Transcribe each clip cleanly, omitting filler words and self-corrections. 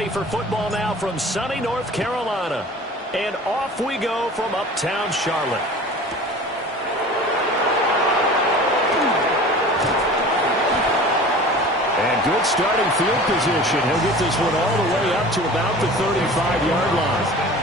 ready for football now from sunny North Carolina. And off we go from uptown Charlotte. And good starting field position. He'll get this one all the way up to about the 35-yard line.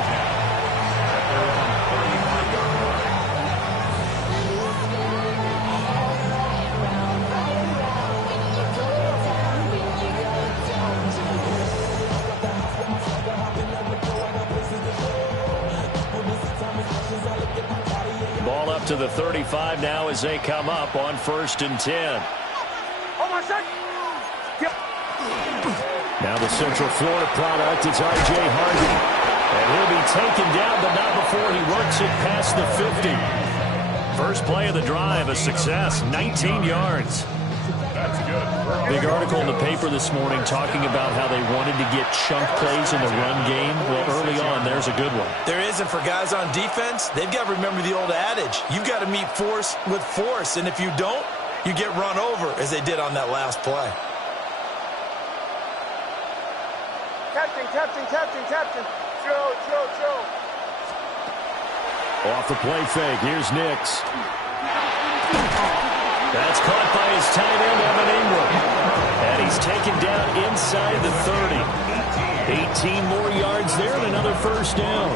Ball up to the 35 now as they come up on 1st and 10. Now the Central Florida product is R.J. Harvey. And he'll be taken down, but not before he works it past the 50. First play of the drive, a success, 19 yards. That's good. Big article in the paper this morning talking about how they wanted to get chunk plays in the run game. Well, early on, there's a good one. There isn't for guys on defense. They've got to remember the old adage. You've got to meet force with force, and if you don't, you get run over, as they did on that last play. Captain. Chill. Off the play fake, here's Nix. That's caught by his tight end, Evan Ingram. And he's taken down inside the 30. 18 more yards there and another first down.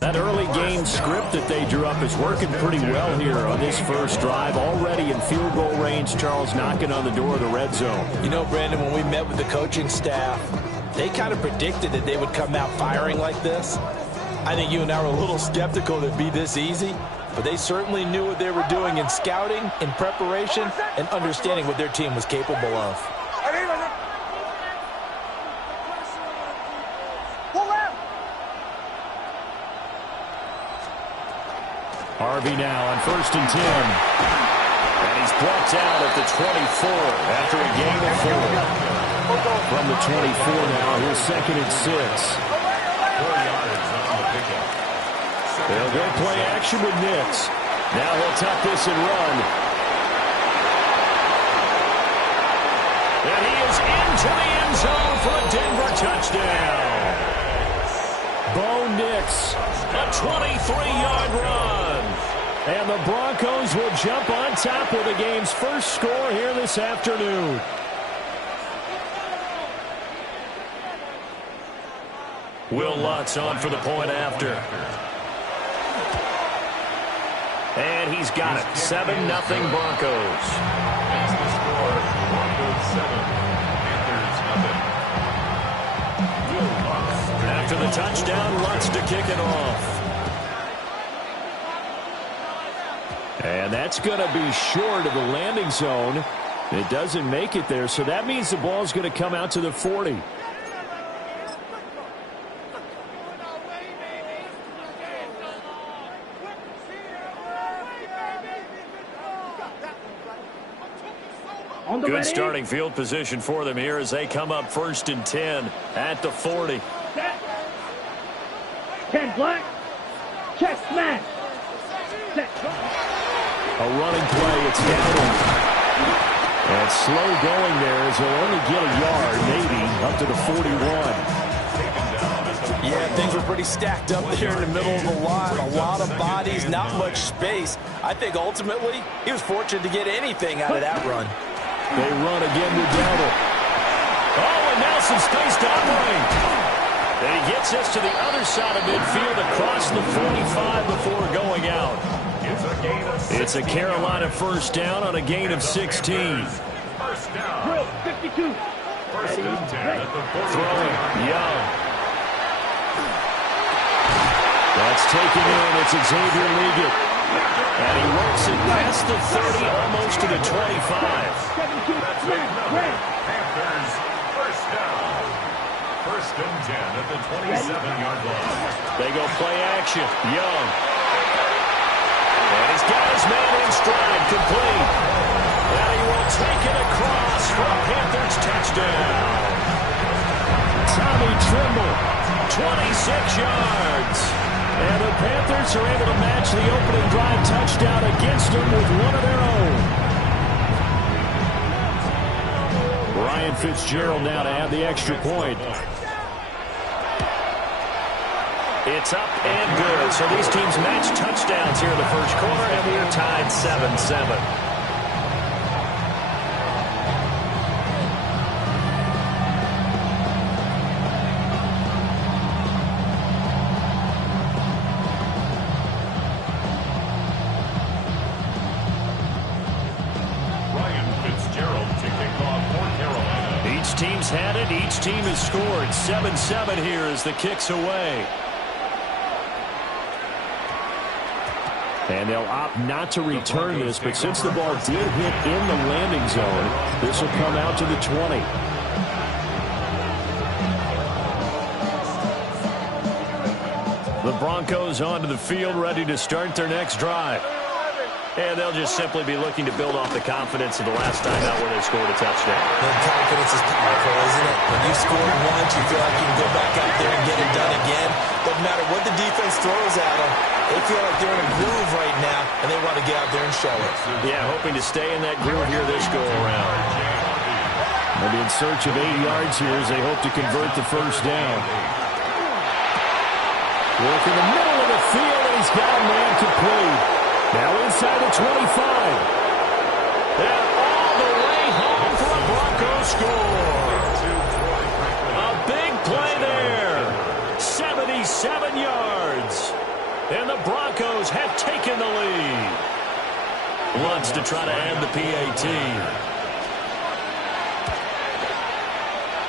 That early game script that they drew up is working pretty well here on this first drive. Already in field goal range, Charles knocking on the door of the red zone. You know, Brandon, when we met with the coaching staff, they kind of predicted that they would come out firing like this. I think you and I were a little skeptical that it'd be this easy, but they certainly knew what they were doing in scouting, in preparation, and understanding what their team was capable of. Harvey now on 1st and 10. And he's blocked out at the 24 after a gain of 4. From the 24 now, here's 2nd and 6. 4 yards on the pickup. They'll go play action with Nix. Now he'll tuck this and run. And he is into the end zone for a Denver touchdown. Bo Nix, a 23-yard run. And the Broncos will jump on top with the game's first score here this afternoon. Will Lutz on for the point after. And he's got it. 7-0 Broncos. That's the score. Broncos 7, Panthers 0. Will Lutz. After the touchdown, Lutz to kick it off. And that's going to be short of the landing zone. It doesn't make it there, so that means the ball's going to come out to the 40. Good starting field position for them here as they come up 1st and 10 at the 40. 10 black. Chest smash. A running play. It's down. And slow going there as he'll only get a yard, maybe, up to the 41. Yeah, things were pretty stacked up there in the middle of the line. A lot of bodies, not much space. I think ultimately he was fortunate to get anything out of that run. They run again with Dowdle. Oh, and now some space to operate. And he gets us to the other side of midfield across the 45 before going out. It's a Carolina first down on a gain of 16. First down. Drill 52. First and 10 at the 40. Throwing, Young. That's taken in. It's Xavier Liggett. And he works it past the 30, almost to the 25. 17. Panthers first down. First and 10 at the 27-yard line. They go play action. Young. And he's got his man in stride, complete. And he will take it across for a Panthers touchdown. Tommy Tremble, 26 yards. And the Panthers are able to match the opening drive touchdown against them with one of their own. Ryan Fitzgerald now to add the extra point. It's up and good. So these teams match touchdowns here in the first quarter, and we are tied 7-7. Each team's had it. Each team has scored. 7-7 here as the kick's away. And they'll opt not to return this, but since the ball did hit in the landing zone, this will come out to the 20. The Broncos onto the field, ready to start their next drive. And they'll just simply be looking to build off the confidence of the last time out where they scored a touchdown. And confidence is powerful, isn't it? When you score once, you feel like you can go back out there and get it done again. Doesn't matter what the defense throws at them. They feel like they're in a groove right now, and they want to get out there and show it. Yeah, hoping to stay in that groove here this go-around. They'll be in search of 8 yards here as they hope to convert the first down. Work in the middle of the field, and he's got a man complete. Now inside the 25. And all the way home for a Broncos score. A big play there. 77 yards. And the Broncos have taken the lead. Wants to try to end the PAT.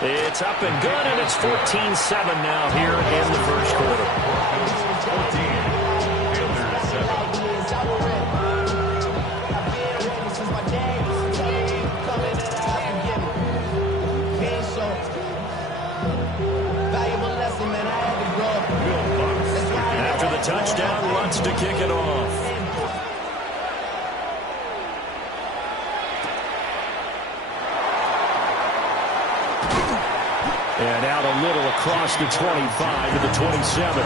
It's up and good, and it's 14-7 now here in the first quarter. 14. After the touchdown, wants to kick it off. And out a little across the 25 to the 27.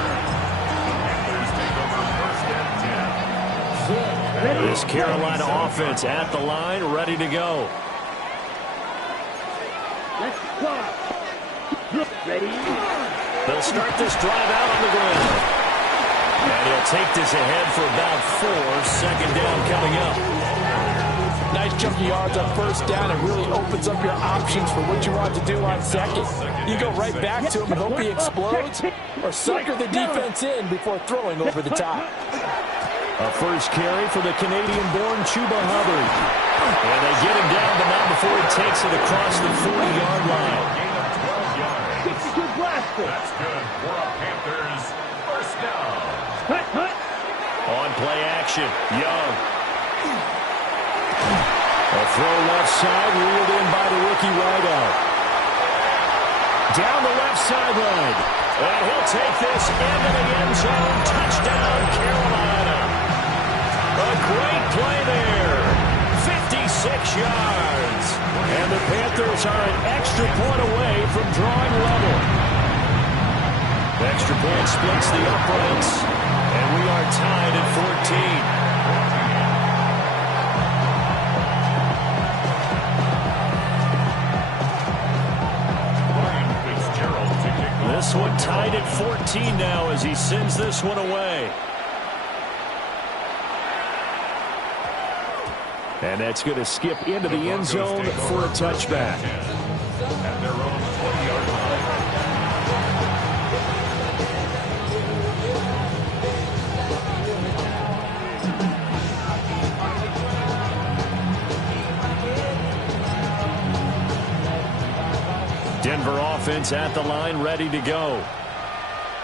This Carolina offense at the line, ready to go. Let's go. Ready? They'll start this drive out on the ground. And he'll take this ahead for about 4. Second down coming up. Nice chunky yards on first down. It really opens up your options for what you want to do on second. You go right back to him and hope he explodes, or sucker the defense in before throwing over the top. A first carry for the Canadian-born Chuba Hubbard. And they get him down, but not before he takes it across the 40-yard line. 62 blaster. That's good for a Panthers first down. Hut, hut. On play action, Young. A throw left side, reeled in by the rookie wideout. Down the left sideline. And he'll take this into the end zone. Touchdown, Carolina. A great play there. 56 yards. And the Panthers are an extra point away from drawing level. Extra point splits the uprights. And we are tied at 14. 14 now as he sends this one away. And that's going to skip into the end zone for a touchback. At their own 20-yard line. Denver offense at the line, ready to go.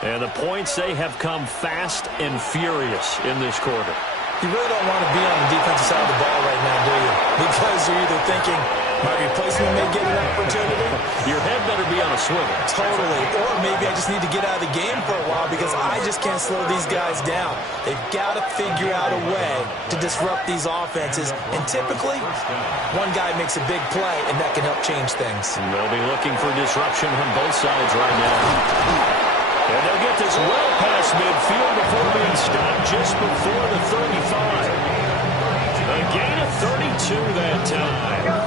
And the points, they have come fast and furious in this quarter. You really don't want to be on the defensive side of the ball right now, do you? Because you're either thinking, my replacement may get an opportunity. Your head better be on a swivel. Totally. Or maybe I just need to get out of the game for a while because I just can't slow these guys down. They've got to figure out a way to disrupt these offenses. And typically, one guy makes a big play, and that can help change things. And they'll be looking for disruption on both sides right now. And they'll get this well past midfield before being stopped just before the 35. A gain of 32 that time.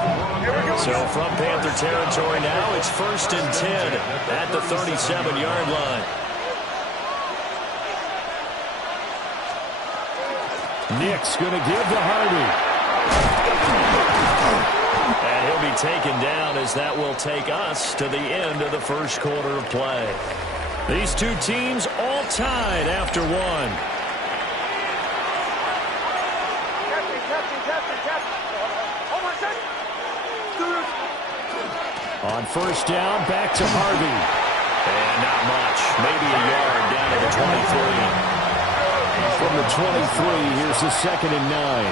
So from Panther territory now, it's 1st and 10 at the 37-yard line. Nick's going to give to Harvey. And he'll be taken down as that will take us to the end of the first quarter of play. These two teams all tied after one. On first down, back to Harvey. And not much. Maybe a yard down to the 23. From the 23, here's the 2nd and 9.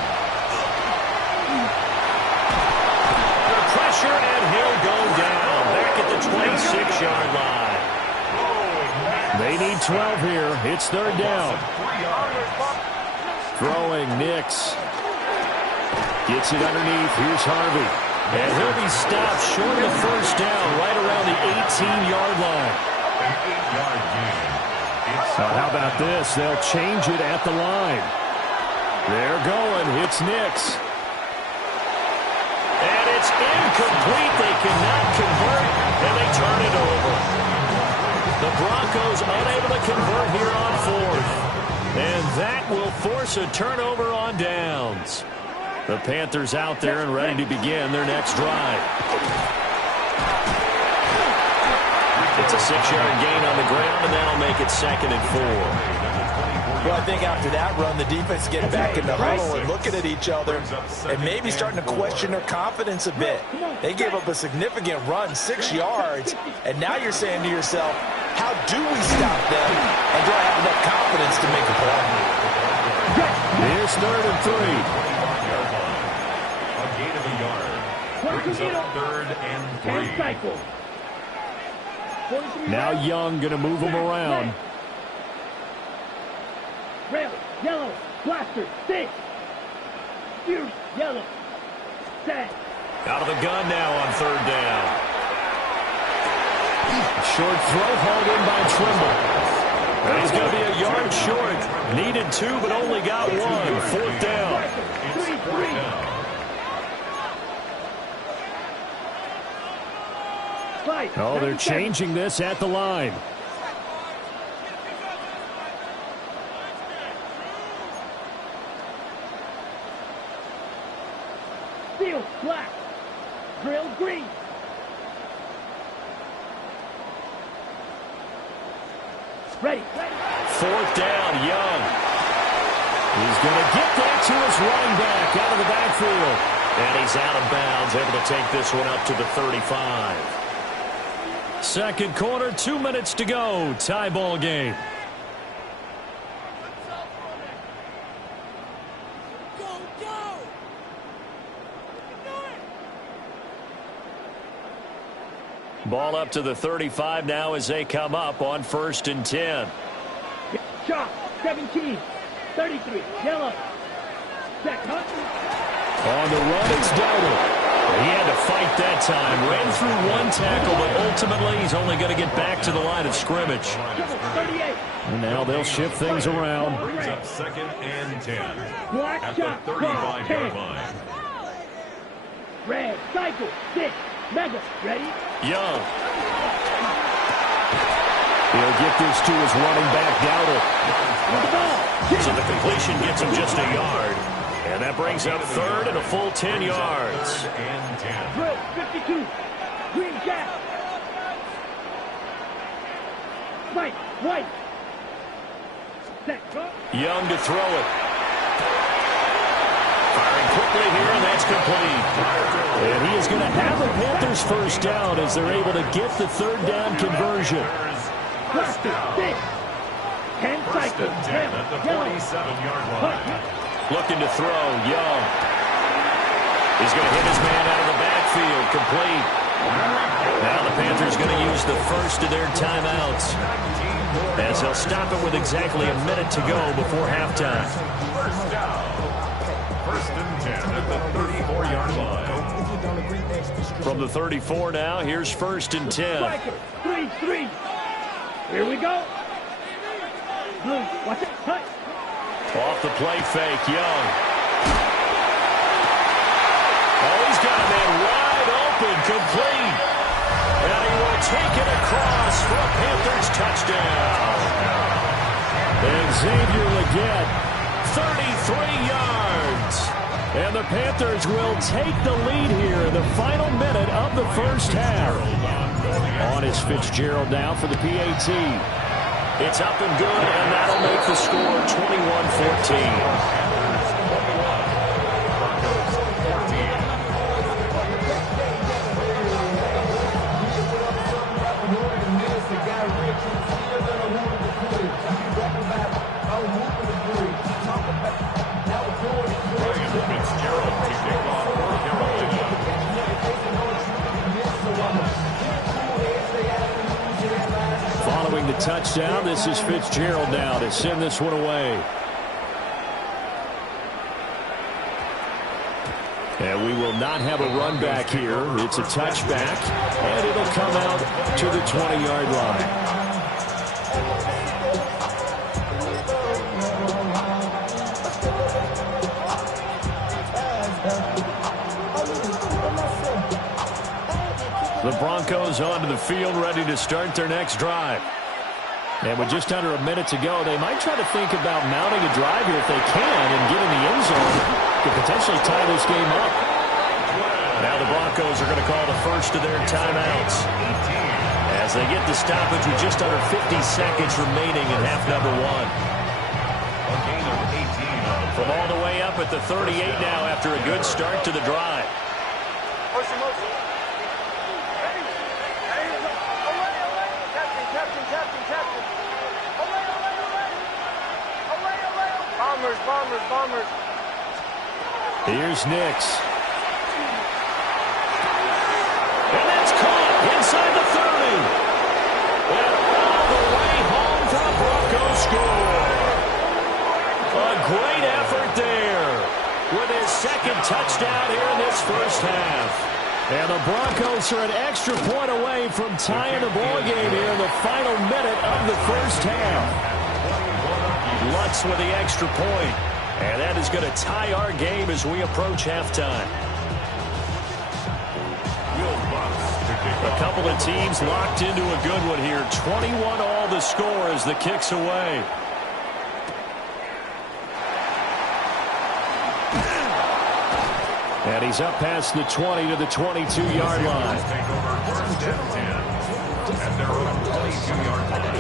The pressure, and he'll go down back at the 26-yard line. They need 12 here. It's 3rd down. Throwing, Nix. Gets it underneath. Here's Harvey. And he'll be stopped short of the first down right around the 18-yard line. An 8-yard gain. How about this? They'll change it at the line. They're going. It's Nix. And it's incomplete. They cannot convert, and they turn it over. The Broncos unable to convert here on 4th. And that will force a turnover on downs. The Panthers out there and ready to begin their next drive. It's a 6-yard gain on the ground, and that'll make it 2nd and 4. Well, I think after that run, the defense get back in the huddle and looking at each other and maybe starting to question their confidence a bit. They gave up a significant run, 6 yards, and now you're saying to yourself, how do we stop them, and do I have enough confidence to make a play? Here's 3rd and 3. A gain of a yard. Brings up 3rd and 3. Now Young going to move him around. Red, yellow, blaster, stick. Fuse, yellow, set. Out of the gun now on 3rd down. Short throw hauled in by Trimble. And he's going to be a yard short. Needed 2, but only got 1. 4th down. It's 4th down. Oh, they're changing this at the line. Field, black. Drill, green. Ready. 4th down, Young. He's going to get that to his running back out of the backfield. And he's out of bounds, able to take this one up to the 35. 2nd quarter, 2 minutes to go. Tie ball game. Ball up to the 35 now as they come up on 1st and 10. Shot, 17, 33, yellow. Check, hunt. On the run, it's Dowdle. He had to fight that time. Ran through 1 tackle, but ultimately he's only going to get back to the line of scrimmage. 38. And now they'll shift things around. Brings up 2nd and 10. Black At the shot, 35-yard line. Red, cycle, 6, mega, ready? Young. He'll get this to his running back, Dowdle. So the completion gets him just a yard. And that brings up third and a full 10 yards. Drill 52. Green Jack. Mike White. Set. Young to throw it. Firing quickly here, and that's complete. And he is going to have the Panthers first down as they're able to get the third down conversion. First and 10 cycles. 10 at the 47-yard line. Looking to throw, Young. He's going to hit his man out of the backfield, complete. Now the Panthers going to use the first of their timeouts, as they'll stop it with exactly a minute to go before halftime. First down. First and 10 at the 34-yard line. From the 34 now, here's first and 10. 3-3. Here we go. Blue, watch it. Cut. Off the play fake, Young. Oh, he's got a man wide open, complete. And he will take it across for a Panthers touchdown. And Xavier Legette, 33 yards. And the Panthers will take the lead here in the final minute of the first half. On is Fitzgerald now for the PAT. It's up and good, and that'll make the score 21-14. Following the touchdown, this is Fitzgerald now to send this one away. And we will not have a run back here. It's a touchback, and it'll come out to the 20-yard line. The Broncos onto the field, ready to start their next drive. And with just under a minute to go, they might try to think about mounting a drive here if they can and get in the end zone to potentially tie this game up. Now the Broncos are going to call the first of their timeouts as they get the stoppage with just under 50 seconds remaining in half number one. A gain of 18. From all the way up at the 38 now after a good start to the drive. Bombers. Here's Nix. And that's caught inside the 30. And all the way home for a Broncos score. A great effort there with his second touchdown here in this first half. And the Broncos are an extra point away from tying the ball game here in the final minute of the first half. Lutz with the extra point. And that is going to tie our game as we approach halftime. A couple of teams locked into a good one here. 21-all the score as the kick's away. And he's up past the 20 to the 22-yard line. Take over first and 10 at their own 22-yard line.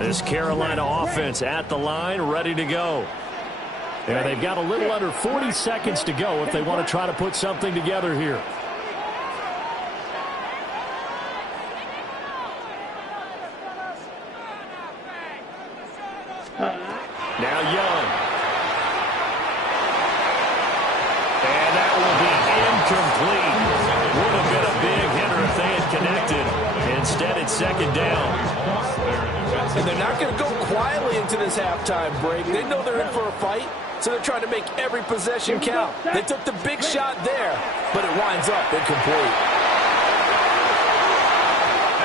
This Carolina offense at the line, ready to go. And they've got a little under 40 seconds to go if they want to try to put something together here. Now Young. And that will be incomplete. Would have been a big hitter if they had connected. Instead, it's second down. And they're not going to go quietly into this halftime break. They know they're in for a fight, so they're trying to make every possession count. They took the big shot there, but it winds up incomplete.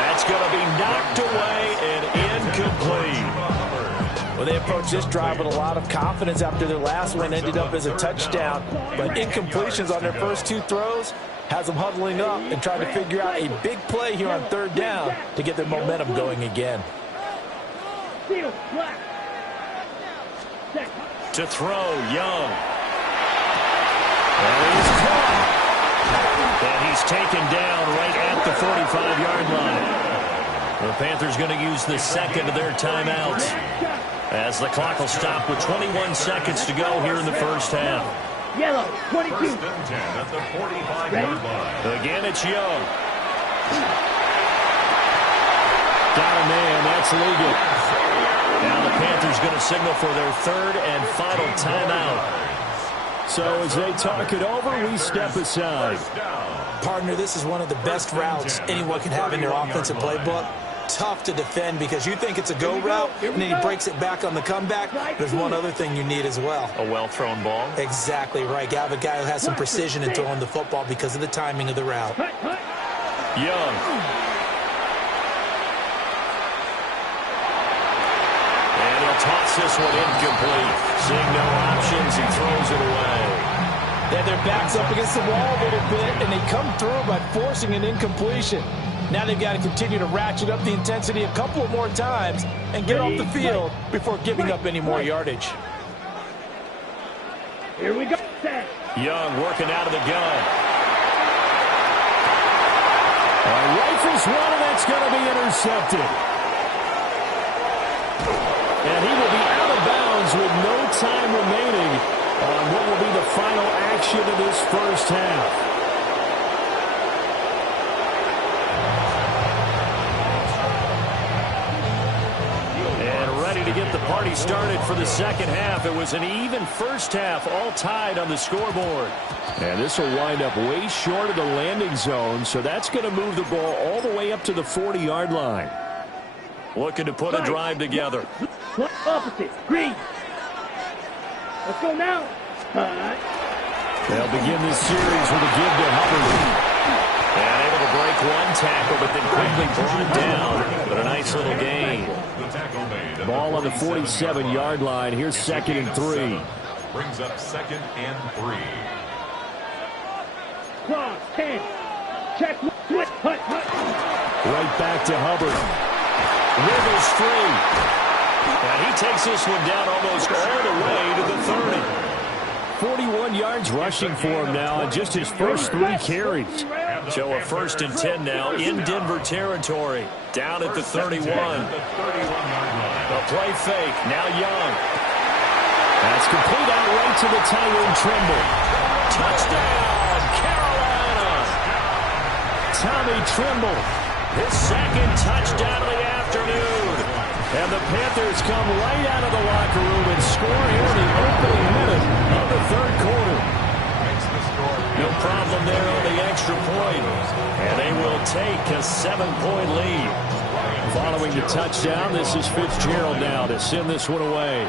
That's going to be knocked away and incomplete. Well, they approached this drive with a lot of confidence after their last one ended up as a touchdown. But incompletions on their first two throws has them huddling up and trying to figure out a big play here on third down to get their momentum going again. To throw, Young. And he's caught. And he's taken down right at the 45-yard line. The Panthers going to use the second of their timeouts, as the clock will stop with 21 seconds to go here in the first half. Yellow, 22. First and 10 at the 45-yard line. Again, it's Young. Got a man, that's Ligon. Now the Panthers going to signal for their third and final timeout. So as they talk it over, we step aside. Partner, this is one of the best routes anyone can have in their offensive playbook. Tough to defend because you think it's a go route, and then he breaks it back on the comeback. There's one other thing you need as well. A well-thrown ball. Exactly right. You have a guy who has some precision in throwing the football because of the timing of the route. Young. And he'll toss this one incomplete. Seeing no options, he throws it away. They have their backs up against the wall a little bit, and they come through by forcing an incompletion. Now they've got to continue to ratchet up the intensity a couple of more times and get off the field before giving up any more yardage. Here we go. Young working out of the gun. Rifles one, and that's going to be intercepted. And he will be out of bounds with no time remaining on what will be the final action of this first half. To get the party started for the second half. It was an even first half, all tied on the scoreboard. And this will wind up way short of the landing zone, so that's going to move the ball all the way up to the 40-yard line. Looking to put a drive together. Opposite, green. Let's go now. They'll begin this series with a give to Hubbard. And able to break one tackle, but then quickly brought down. But a nice little gain. Ball on the 47-yard line. Here's 2nd and 3. Brings up 2nd and 3. Cross, 10. Check, switch, hut. Right back to Hubbard. Wiggles free. And he takes this one down almost all the way to the 30. 41 yards rushing for him now in just his first 3 carries. So a 1st and 10 now in Denver territory. Down at the 31. A play fake. Now Young. That's complete out right to the Tyrone Trimble. Touchdown, Carolina. Tommy Trimble. His second touchdown of the afternoon. And the Panthers come right out of the locker room and score here in the opening minute of the third quarter. No problem there on the extra point. And they will take a 7-point lead. Following the touchdown, this is Fitzgerald now to send this one away.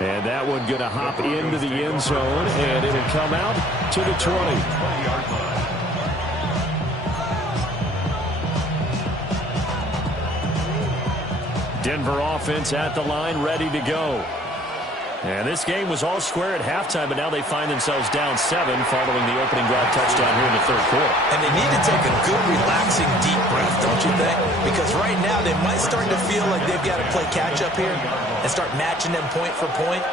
And that one going to hop into the end zone, and it'll come out to the 20. Denver offense at the line, ready to go. And this game was all square at halftime, but now they find themselves down 7 following the opening drive touchdown here in the third quarter. And they need to take a good, relaxing, deep breath, don't you think? Because right now they might start to feel like they've got to play catch-up here and start matching them point for point.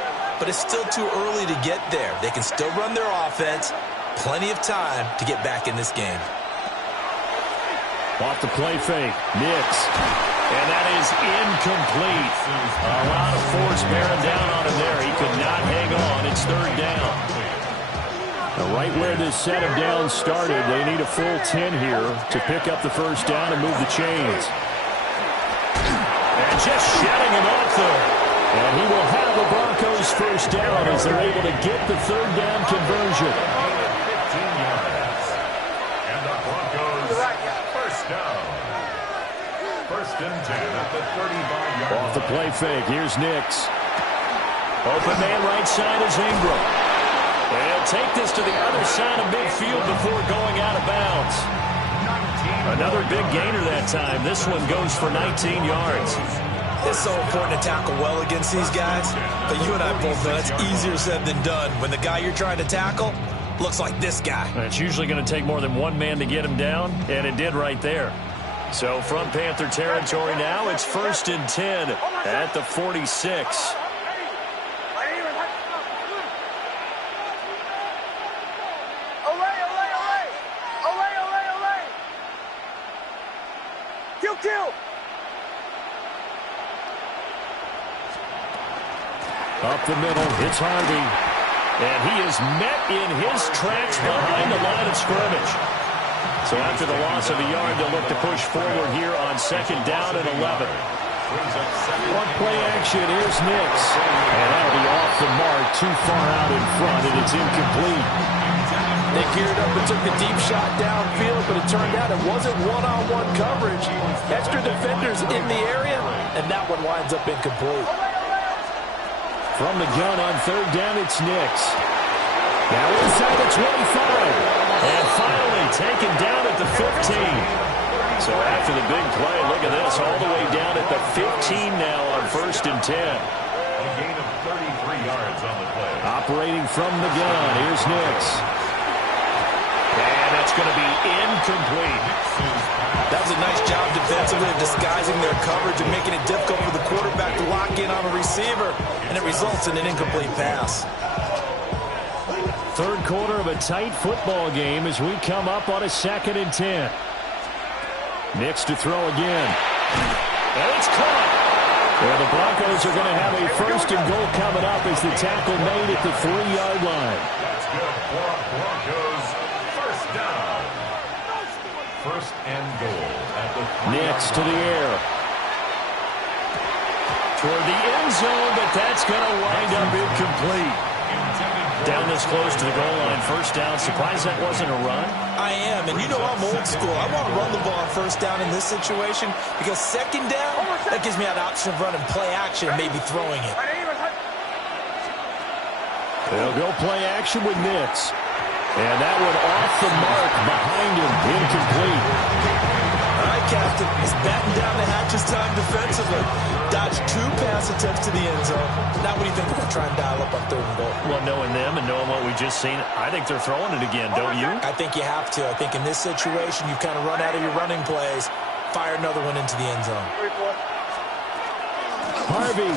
But it's still too early to get there. They can still run their offense. Plenty of time to get back in this game. Off the play fake. Nix. And that is incomplete. A lot of force bearing down on him there. He could not hang on. It's third down. Now right where this set of downs started, they need a full 10 here to pick up the first down and move the chains. And just shutting him off there. And he will have the Broncos first down as they're able to get the third down conversion. 15 yards. And the Broncos first down. 1st and 10 at the 35-yard line. Off the play fake. Here's Nix. Open man right side is Ingram. And he'll take this to the other side of midfield before going out of bounds. 19 Another big gainer that time. This one goes for 19 yards. It's so important to tackle well against these guys, but you and I both know it's easier said than done when the guy you're trying to tackle looks like this guy. It's usually going to take more than one man to get him down, and it did right there. So from Panther territory now, it's 1st and 10 at the 46. Up the middle, it's Harvey. And he is met in his tracks behind the line of scrimmage. So after the loss of a yard, they'll look to push forward here on 2nd down and 11. One play action, here's Nix. And that'll be off the mark, too far out in front, and it's incomplete. They geared up and took the deep shot downfield, but it turned out it wasn't one-on-one coverage. Extra defenders in the area, and that one winds up incomplete. From the gun on 3rd down, it's Nix. Now inside the 25. And finally taken down at the 15. So after the big play, look at this, all the way down at the 15 now on 1st and 10. A gain of 33 yards on the play. Operating from the gun, here's Nix. And it's going to be incomplete. That was a nice job defensively of disguising their coverage and making it difficult for the quarterback to lock in on a receiver, and it results in an incomplete pass. 3rd quarter of a tight football game as we come up on a 2nd and 10. Nix to throw again. And it's caught. Well, the Broncos are going to have a 1st and goal coming up as the tackle made at the 3-yard line. That's good for Broncos. 1st down. 1st and goal at the 3-yard line. Nix to the air. Toward the end zone, but that's going to wind up incomplete. Down this close to the goal line, 1st down. Surprised that wasn't a run? I am, and you know I'm old school. I want to run the ball on 1st down in this situation because 2nd down, that gives me an option of running play action and maybe throwing it. They'll go play action with Nix. And that one off the mark behind him, incomplete. All right, Captain, it's batten down the hatches time defensively. Dodged 2 pass attempts to the end zone. Now what do you think we're going to try and dial up on 3rd and goal? Well, knowing them and knowing what we just seen, I think they're throwing it again, don't you? I think you have to. I think in this situation, you've kind of run out of your running plays. Fire another one into the end zone. Harvey.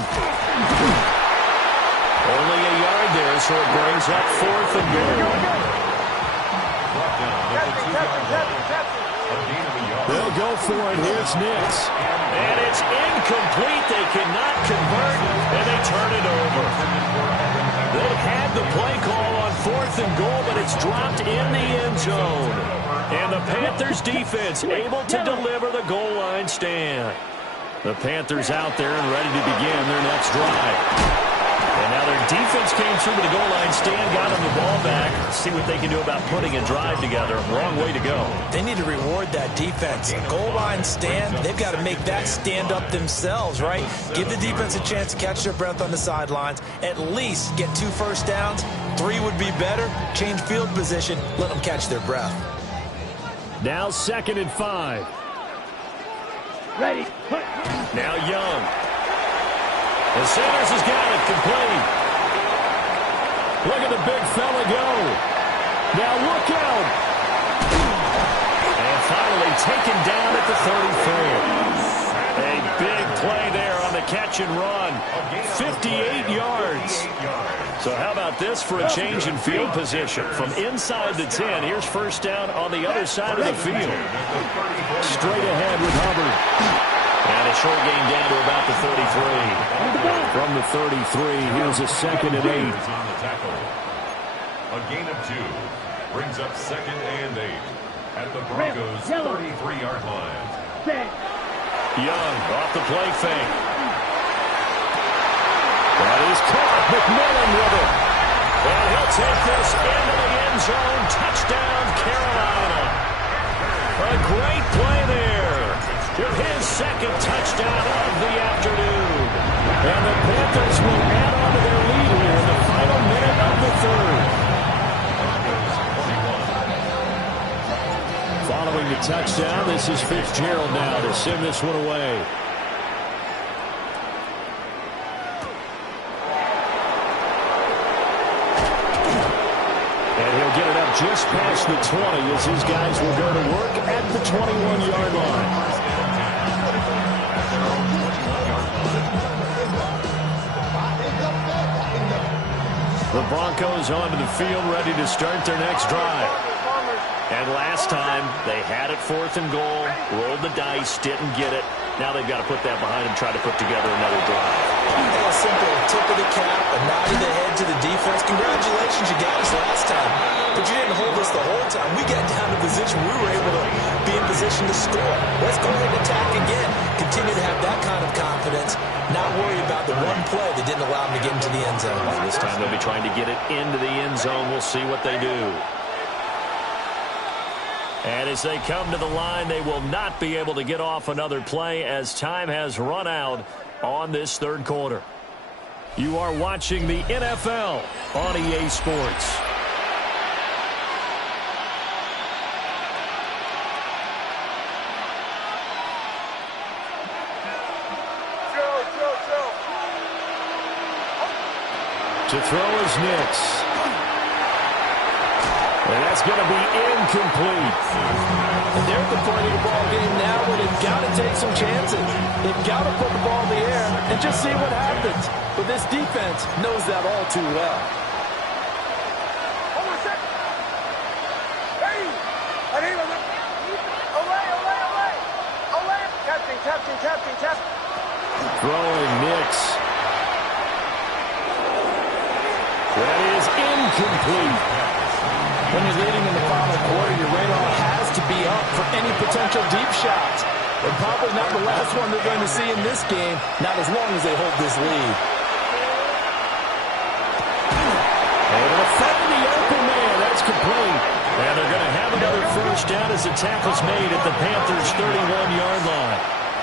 Only a yard there, so it brings up 4th and goal. They'll go for it. Here's Nix. And it's incomplete. They cannot convert, and they turn it over. They had the play call on 4th and goal, but it's dropped in the end zone. And the Panthers defense able to deliver the goal line stand. The Panthers out there and ready to begin their next drive. And now their defense came through with the goal line stand, got them the ball back. Let's see what they can do about putting a drive together. Wrong way to go. They need to reward that defense. Goal line stand, they've got to make that stand up themselves, right? Give the defense a chance to catch their breath on the sidelines. At least get 2 first downs. 3 would be better. Change field position. Let them catch their breath. Now 2nd and 5. Ready. Now Young. The Sanders has got it complete. Look at the big fella go. Now look out. And finally taken down at the 34. A big play there on the catch and run. 58 yards. So how about this for a change in field position? From inside the 10, here's 1st down on the other side of the field. Straight ahead with Hubbard. And a short gain down to about the 33. From the 33, here's a 2nd and 8. A gain of 2 brings up 2nd and 8 at the Broncos' 33-yard line. Young off the play fake. That is caught. McMillan with it. And he'll take this into the end zone. Touchdown, Carolina. A great play there. His 2nd touchdown of the afternoon. And the Panthers will add on to their lead here in the final minute of the 3rd. Following the a touchdown. This is Fitzgerald now to send this one away. And he'll get it up just past the 20 as his guys will go to work at the 21-yard line. The Broncos onto the field, ready to start their next drive. And last time, they had it 4th and goal, rolled the dice, didn't get it. Now they've got to put that behind them, try to put together another drive. A simple tip of the cap, a nod of the head to the defense. Congratulations, you got us last time. But you didn't hold us the whole time. We got down to position. We were able to be in position to score. Let's go ahead and attack again. Continue to have that kind of confidence. Not worry about the one play that didn't allow them to get into the end zone. Well, this time they'll be trying to get it into the end zone. We'll see what they do. And as they come to the line, they will not be able to get off another play as time has run out on this third quarter. You are watching the NFL on EA Sports. To throw is Nix. And that's going to be incomplete. And they're at the point of the ball game now where they've got to take some chances. They've got to put the ball in the air and just see what happens. But this defense knows that all too well. Hold on a second. Hey! Away! Captain. Throwing Nix. That is incomplete. When you're leading in the final quarter, your radar has to be up for any potential deep shots. And probably not the last one they're going to see in this game, not as long as they hold this lead. Able to find the open man. That's complete. And they're going to have another first down as the tackle's made at the Panthers' 31-yard line.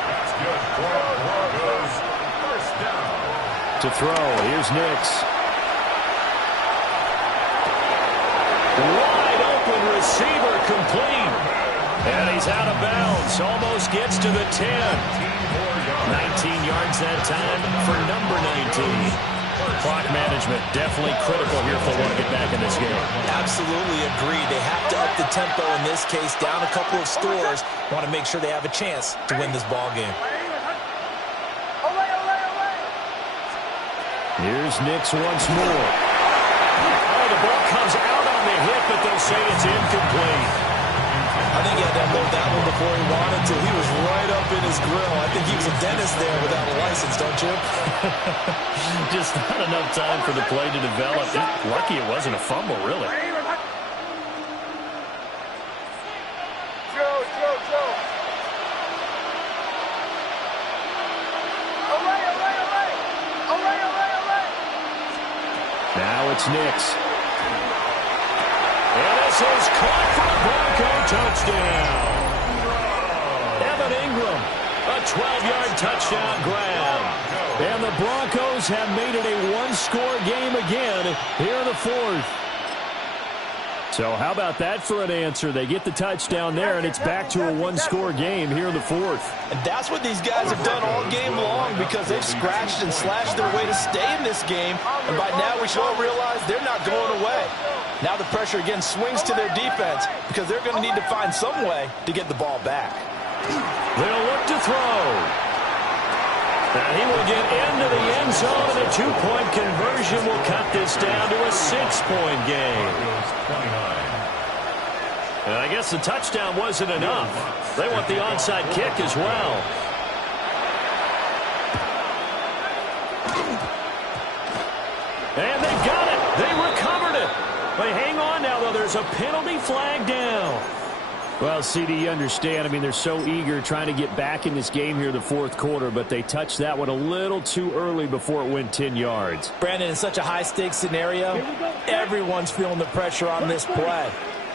That's good for the Broncos. First down. To throw, here's Nix. Wide open receiver complete. And he's out of bounds. Almost gets to the 10. 19 yards that time for number 19. Clock management definitely critical here if they want to get back in this game. Absolutely agree. They have to up the tempo in this case, down a couple of scores. Want to make sure they have a chance to win this ball game. Here's Nix once more. Oh, the ball comes out on the hit, but they'll say it's incomplete. I think he had to unload that one before he wanted to. He was right up in his grill. I think he was a dentist there without a license, don't you? Just not enough time for the play to develop. Lucky it wasn't a fumble, really. Now it's Nix. And this is caught for a Bronco touchdown. Evan Ingram, a 12-yard touchdown grab. And the Broncos have made it a one-score game again here in the fourth. So how about that for an answer? They get the touchdown there, and it's back to a one-score game here in the fourth. And that's what these guys have done all game long because they've scratched and slashed their way to stay in this game. And by now we should all realize they're not going away. Now the pressure again swings to their defense because they're going to need to find some way to get the ball back. They'll look to throw. And he will get into the end zone, and a two-point conversion will cut this down to a 6-point game. And I guess the touchdown wasn't enough. They want the onside kick as well. And they got it. They recovered it. They hang on now, though. There's a penalty flag down. Well, CD, you understand. I mean, they're so eager trying to get back in this game here in the fourth quarter, but they touched that one a little too early before it went 10 yards. Brandon, in such a high-stakes scenario, everyone's feeling the pressure on this play.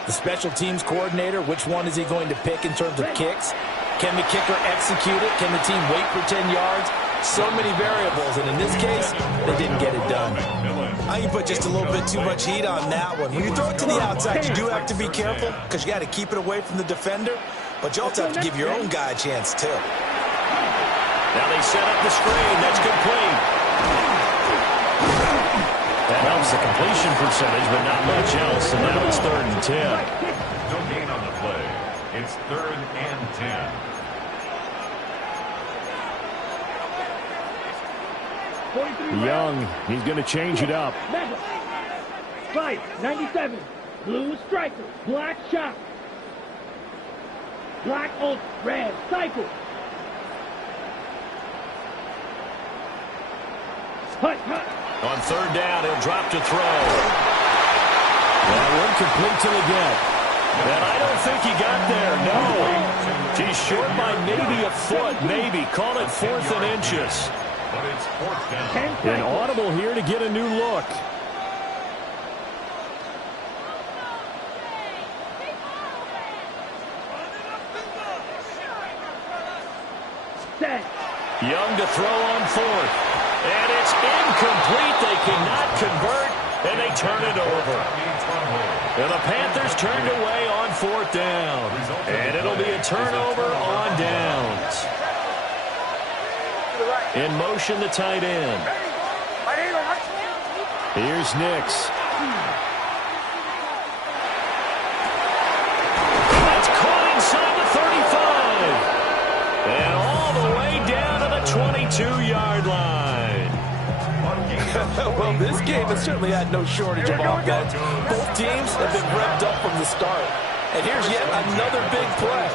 The special teams coordinator, which one is he going to pick in terms of kicks? Can the kicker execute it? Can the team wait for 10 yards? So many variables, and in this case, they didn't get it done. I think you put just a little bit too much heat on that one. When you throw it to the outside, you do have to be careful because you got to keep it away from the defender. but you also have to give your own guy a chance, too. Now they set up the screen. That's complete. That helps the completion percentage, but not much else. And now it's 3rd and 10. No gain on the play. It's 3rd and 10. Young, he's going to change it up. Fight, 97. Blue striker, black shot. Black ult, red cycle. Hut, hut. On 3rd down, he'll drop to throw. That one complete to Leggett. And I don't think he got there, no. He's short by maybe a foot, maybe. Call it 4th and inches. But it's 4th down. An audible here to get a new look. Set. Young to throw on 4th. And it's incomplete. They cannot convert, and they turn it over. And the Panthers turned away on 4th down. And it'll be a turnover on downs. In motion, the tight end. Here's Nix. That's caught inside the 35. And all the way down to the 22-yard line. Well, this game has certainly had no shortage of offense. Both teams have been revved up from the start. And here's yet another big play.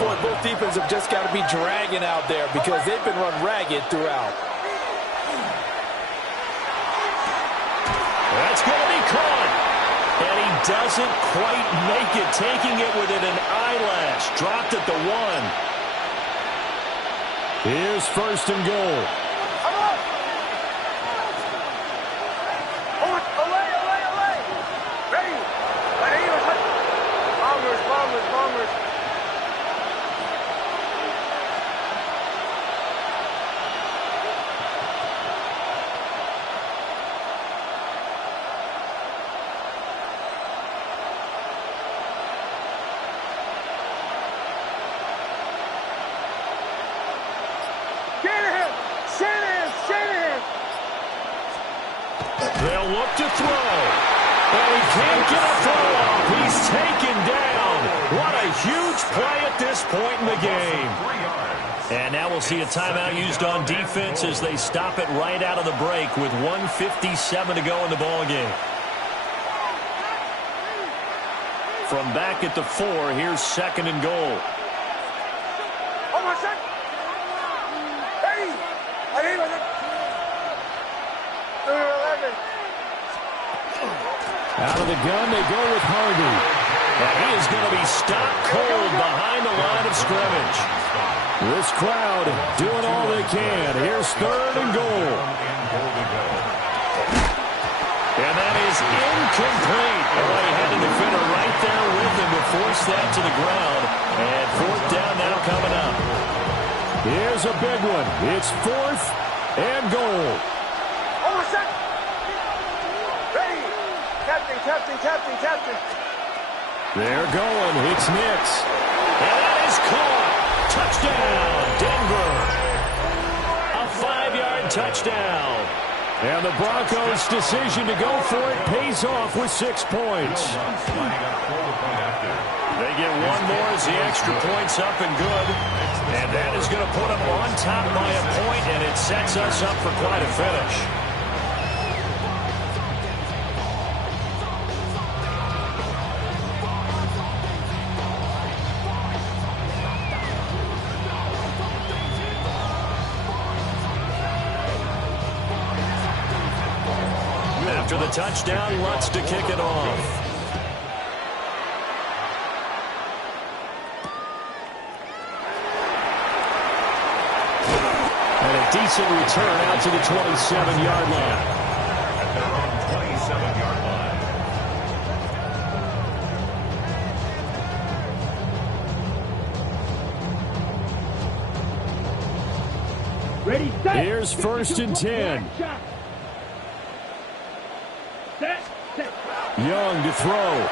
Boy, both defenses have just got to be dragging out there because they've been run ragged throughout. That's going to be caught. And he doesn't quite make it, taking it within an eyelash. Dropped at the 1. Here's 1st and goal. They'll look to throw. And he can't get a throw off. He's taken down. What a huge play at this point in the game. And now we'll see a timeout used on defense as they stop it right out of the break with 1:57 to go in the ballgame. From back at the 4, here's 2nd and goal. Out of the gun, they go with Hardy. And he is going to be stopped cold behind the line of scrimmage. This crowd doing all they can. Here's 3rd and goal. And that is incomplete. Oh, he had a defender right there with him to force that to the ground. And 4th down now coming up. Here's a big one. It's 4th and goal. Captain. They're going. It's Nix. And that is caught. Touchdown, Denver. A 5-yard touchdown. And the Broncos' decision to go for it pays off with 6 points. They get one more as the extra point's up and good. And that is going to put them on top by a point, and it sets us up for quite a finish. After the touchdown, Lutz to kick it off. And a decent return out to the 27-yard line. At their own 27-yard line. Ready, set. Here's 1st and 10. Set. Young to throw.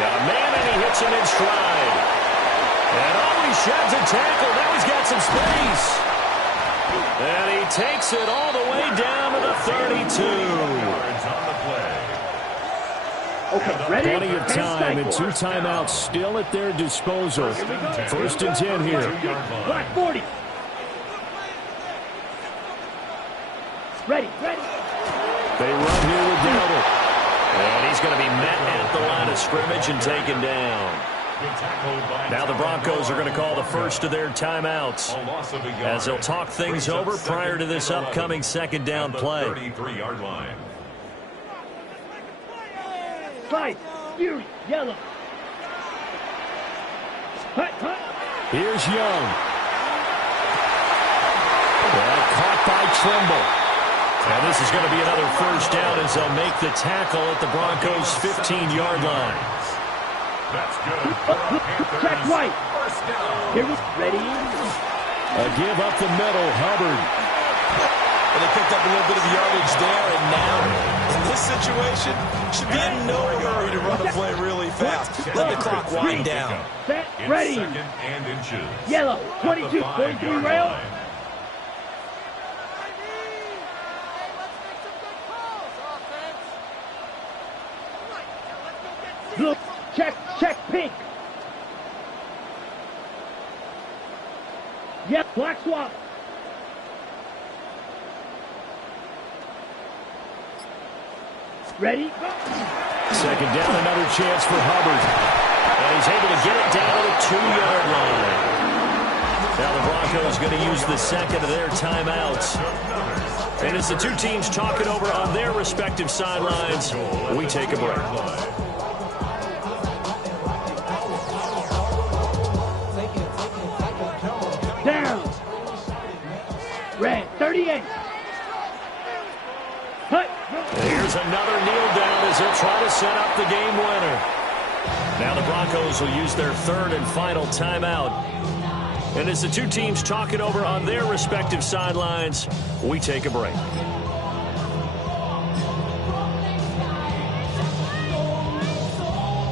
Got a man, and he hits him in stride. And he sheds a tackle. Now he's got some space. And he takes it all the way down to the 32. Okay, ready? Plenty of time and 2 timeouts still at their disposal. First and 10 here. Black 40. Ready. They run here without it. And he's going to be met at the line of scrimmage and taken down. Now the Broncos are going to call the first of their timeouts as they'll talk things over prior to this upcoming second down play. 33-yard line. Fight. Fury. Yellow. Hut. Here's Young. Caught by Trimble. And this is going to be another first down as they'll make the tackle at the Broncos' 15-yard line. That's good. Check right. Here we ready. A give up the middle, Hubbard. And they picked up a little bit of yardage there, and now, in this situation, should be in no hurry to run the play really fast. Let the clock wind down. Set. Ready. Second and inches. Yellow. 22. 43 rail. Blue. Check. Pink. Yep. Black swap. Ready? Second down, another chance for Hubbard. And he's able to get it down to the 2-yard line. Now the Broncos going to use the second of their timeouts. And as the two teams talk it over on their respective sidelines, we take a break. Down. Red. 38. Hut. Here's another kneel down as they'll try to set up the game winner. Now the Broncos will use their third and final timeout. And as the two teams talk it over on their respective sidelines, we take a break.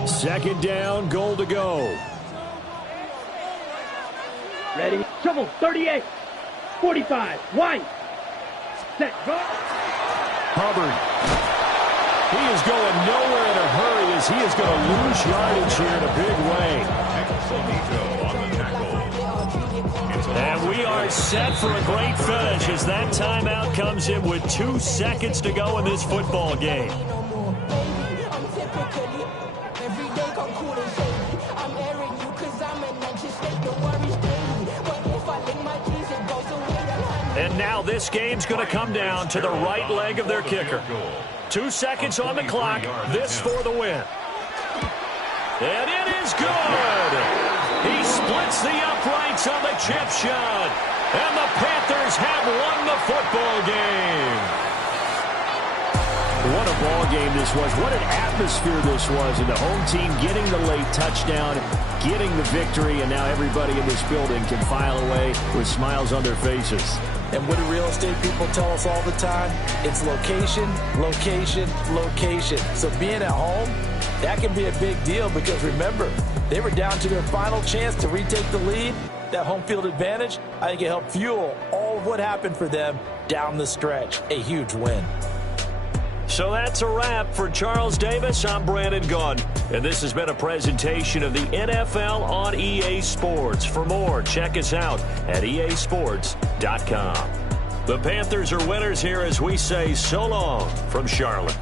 Second down, goal to go. Ready? Shovel. 38. 45. White. Set. Go. Hubbard. He is going nowhere in a hurry as he is going to lose yardage here in a big way. And we are set for a great finish as that timeout comes in with 2 seconds to go in this football game. And now this game's going to come down to the right leg of their kicker. 2 seconds on the clock. This for the win. And it is good. He splits the uprights on the chip shot. And the Panthers have won the football game. What a ball game this was. What an atmosphere this was. And the home team getting the late touchdown, getting the victory, and now everybody in this building can file away with smiles on their faces. And what do real estate people tell us all the time? It's location, location, location. So being at home, that can be a big deal because remember, they were down to their final chance to retake the lead. That home field advantage, I think it helped fuel all of what happened for them down the stretch. A huge win. So that's a wrap for Charles Davis. I'm Brandon Gunn, and this has been a presentation of the NFL on EA Sports. For more, check us out at easports.com. The Panthers are winners here as we say so long from Charlotte.